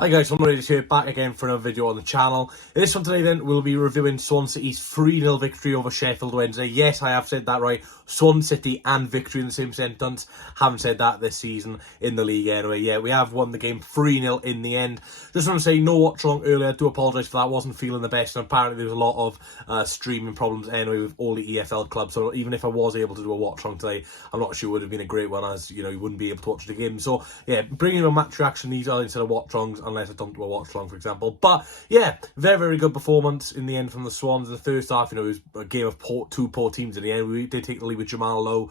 Hi guys, I'm ready to here back again for another video on the channel. In this one today then, we'll be reviewing Swansea City's 3-0 victory over Sheffield Wednesday. Yes, I have said that right. Swansea City and victory in the same sentence. Haven't said that this season in the league anyway. Yeah, we have won the game 3-0 in the end. Just want to say, no watch along earlier. I do apologise for that. Wasn't feeling the best, and apparently there was a lot of streaming problems anyway with all the EFL clubs. So even if I was able to do a watch along today, I'm not sure it would have been a great one, as you know, you wouldn't be able to watch the game. So yeah, bringing a match reaction these are instead of watch alongs, unless I don't do a watch along, for example. But yeah, very good performance in the end from the Swans in the first half. You know, it was a game of two poor teams in the end. We did take the lead with Jamal Lowe.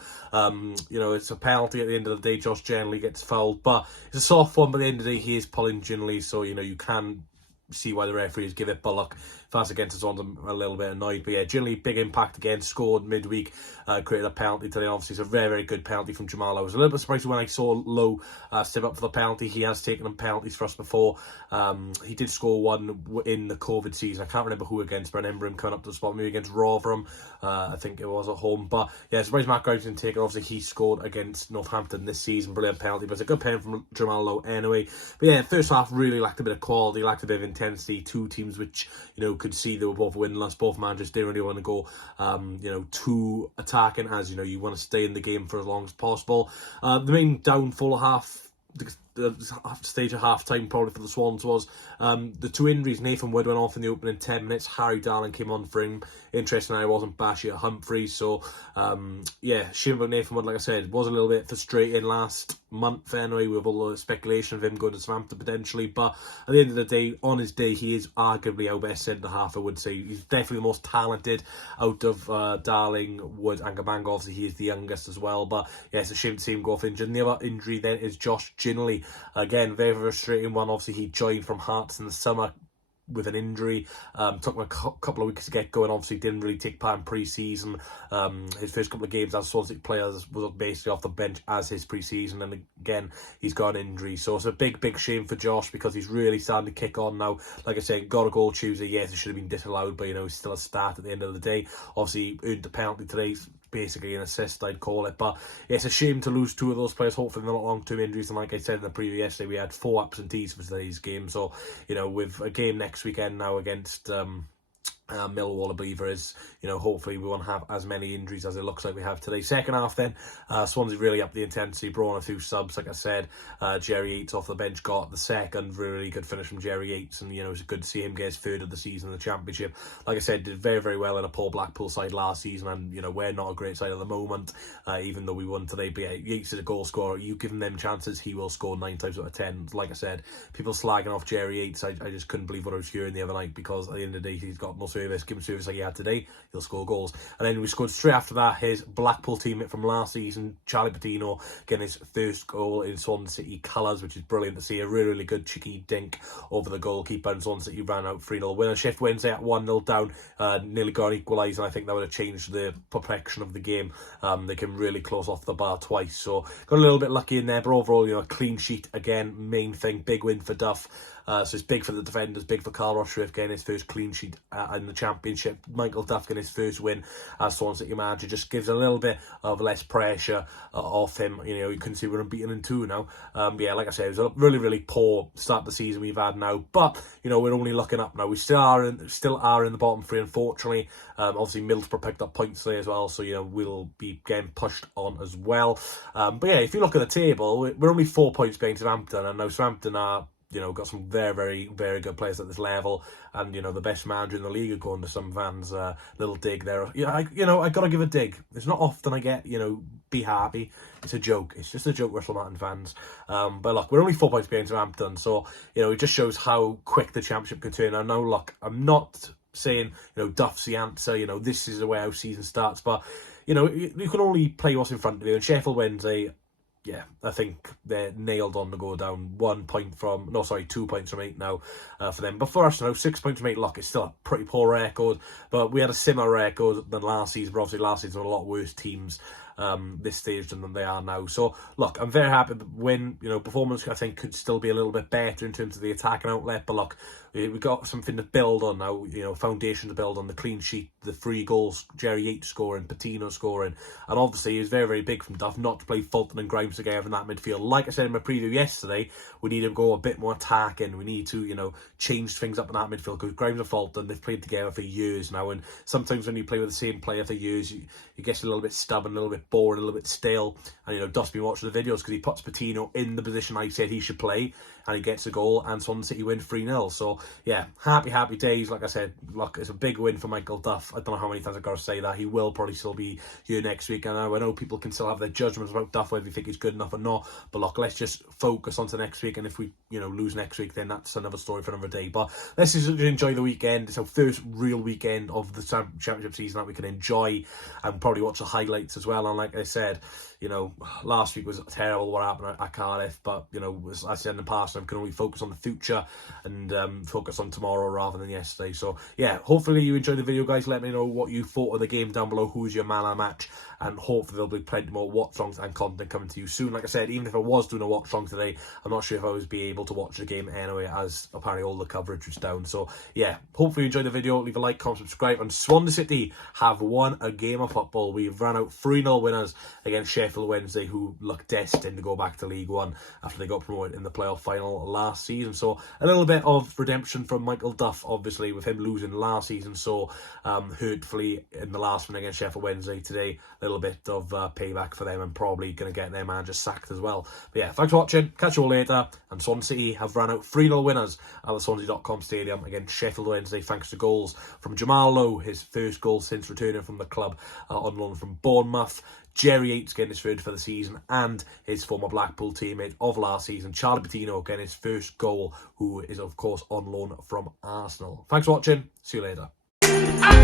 You know, it's a penalty at the end of the day. Josh generally gets fouled, but it's a soft one. But at the end of the day, he is pulling generally, so you know you can see why the referees give it. But look, if that's against the Swans, I'm a little bit annoyed. But yeah, generally big impact again. Scored midweek, created a penalty today. Obviously, it's a very good penalty from Jamal. I was a little bit surprised when I saw Lowe step up for the penalty. He has taken penalties for us before. He did score one in the COVID season. I can't remember who against, but I remember him coming up to the spot, maybe against Rotherham. I think it was at home. But yeah, surprised Matt Grimes didn't take it. Obviously, he scored against Northampton this season. Brilliant penalty, but it's a good penalty from Jamal Lowe anyway. But yeah, first half really lacked a bit of quality, lacked a bit of intensity. Two teams which, you know, could see they were both winless. Both managers didn't really want to go, you know, too attacking, as, you know, you want to stay in the game for as long as possible. The main downfall the stage of half time probably for the Swans was the two injuries. Nathan Wood went off in the opening 10 minutes. Harry Darling came on for him. Interestingly, I wasn't Bashir Humphreys. So yeah, shame about Nathan Wood. Like I said, was a little bit frustrating last month anyway, with all the speculation of him going to Southampton potentially. But at the end of the day, on his day, he is arguably our best centre half, I would say. He's definitely the most talented out of Darling, Wood and Gabango. Obviously, he is the youngest as well. But yeah, it's a shame to see him go off injured. And the other injury then is Josh Ginley. Again, very frustrating one. Obviously, he joined from Hearts in the summer with an injury. Took him a couple of weeks to get going. Obviously didn't really take part in pre-season. His first couple of games as Swansea players was basically off the bench as his pre-season, and again he's got an injury. So it's a big shame for Josh, because he's really starting to kick on now. Like I said, got a goal Tuesday. Yes, it should have been disallowed, but you know, it's still a start at the end of the day. Obviously earned the penalty today, basically an assist, I'd call it. But yeah, it's a shame to lose two of those players. Hopefully they're not long-term injuries, and like I said in the preview yesterday, we had 4 absentees for today's game. So you know, with a game next weekend now against Millwall, I believe it is, you know, hopefully we won't have as many injuries as it looks like we have today. Second half then, Swansea really upped the intensity, brought on a few subs. Like I said, Jerry Yates off the bench got the second. Really good finish from Jerry Yates, and you know, it was good to see him get his third of the season in the Championship. Like I said, did very well in a poor Blackpool side last season, and you know, we're not a great side at the moment, even though we won today. But yeah, Yates is a goal scorer. You give him them chances, he will score 9 times out of 10. Like I said, people slagging off Jerry Yates, I just couldn't believe what I was hearing the other night, because at the end of the day, he's got no service. Give him service like he had today, he'll score goals. And then we scored straight after that his Blackpool teammate from last season, Charlie Patino, getting his first goal in Swansea City colours, which is brilliant to see. A really good cheeky dink over the goalkeeper, and Swansea City ran out 3-0 winner. Sheffield Wednesday at 1-0 down, nearly got an equaliser, and I think that would have changed the perfection of the game. They came really close off the bar twice, so got a little bit lucky in there. But overall, you know, a clean sheet again, main thing. Big win for Duff. So it's big for the defenders, big for Carl Rushworth getting his first clean sheet in the Championship. Michael Duff getting his first win as Swansea City manager just gives a little bit of less pressure off him. You know, you can see we're unbeaten in 2 now. Yeah, like I said, it was a really poor start to the season we've had now. But you know, we're only looking up now. We still are in the bottom 3, unfortunately. Obviously, Middlesbrough picked up points today as well, so you know, we'll be getting pushed on as well. But yeah, if you look at the table, we're only 4 points behind Southampton, and now Southampton are, you know, got some very good players at this level, and you know, the best manager in the league, according to some fans. Little dig there. Yeah, I gotta give a dig. It's not often I get, you know, be happy. It's a joke. It's just a joke, Russell Martin fans. But look, we're only 4 points behind Southampton, so you know, it just shows how quick the Championship can turn. And now, look, I'm not saying, you know, Duff's the answer. You know, this is the way our season starts, but you know, you can only play what's in front of you. And Sheffield Wednesday, yeah, I think they're nailed on to go down. 2 points from 8 now for them. But for us now, 6 points from 8. Look, it's still a pretty poor record, but we had a similar record than last season. But obviously last season were a lot worse teams. this stage than they are now. So look, I'm very happy with the win. You know, performance I think could still be a little bit better in terms of the attacking outlet, but look, we've got something to build on now, you know, foundation to build on, the clean sheet, the 3 goals, Jerry Yates scoring, Patino scoring, and obviously it's very, very big from Duff not to play Fulton and Grimes together in that midfield. Like I said in my preview yesterday, we need to go a bit more attacking. We need to, you know, change things up in that midfield, because Grimes and Fulton, they've played together for years now, and sometimes when you play with the same player for years, you get a little bit stubborn, a little bit bored, a little bit stale. And, you know, Duff's been watching the videos because he puts Patino in the position I said he should play, and he gets a goal, and Swansea City win 3-0. So, yeah, happy days. Like I said, look, it's a big win for Michael Duff. I don't know how many times I've got to say that. He will probably still be here next week. And I know people can still have their judgments about Duff, whether they think he's good enough or not. But look, let's just focus on to next week. And if we, you know, lose next week, then that's another story for another day. But let's just enjoy the weekend. It's our first real weekend of the championship season that we can enjoy, and probably watch the highlights as well. And like I said, you know, last week was terrible what happened at Cardiff, but, you know, as I said in the past, I can only focus on the future and focus on tomorrow rather than yesterday. So yeah, hopefully you enjoyed the video, guys. Let me know what you thought of the game down below. Who's your man of the match? And hopefully there'll be plenty more watch songs and content coming to you soon. Like I said, even if I was doing a watch song today, I'm not sure if I was be able to watch the game anyway, as apparently all the coverage was down. So yeah, hopefully you enjoyed the video. Leave a like, comment, subscribe. And Swansea City have won a game of football. We've ran out 3-0 winners against Sheffield Wednesday, who look destined to go back to League One after they got promoted in the playoff final last season. So a little bit of redemption from Michael Duff, obviously, with him losing last season so hurtfully in the last one against Sheffield Wednesday today. A little bit of payback for them, and probably going to get their manager sacked as well. But yeah, thanks for watching. Catch you all later. And Swansea City have ran out 3-0 winners at the Swansea.com Stadium against Sheffield Wednesday, thanks to goals from Jamal Lowe, his first goal since returning from the club on loan from Bournemouth. Jerry Yates getting his third for the season, and his former Blackpool teammate of last season, Charlie Patino, getting his first goal, who is of course on loan from Arsenal. Thanks for watching. See you later. I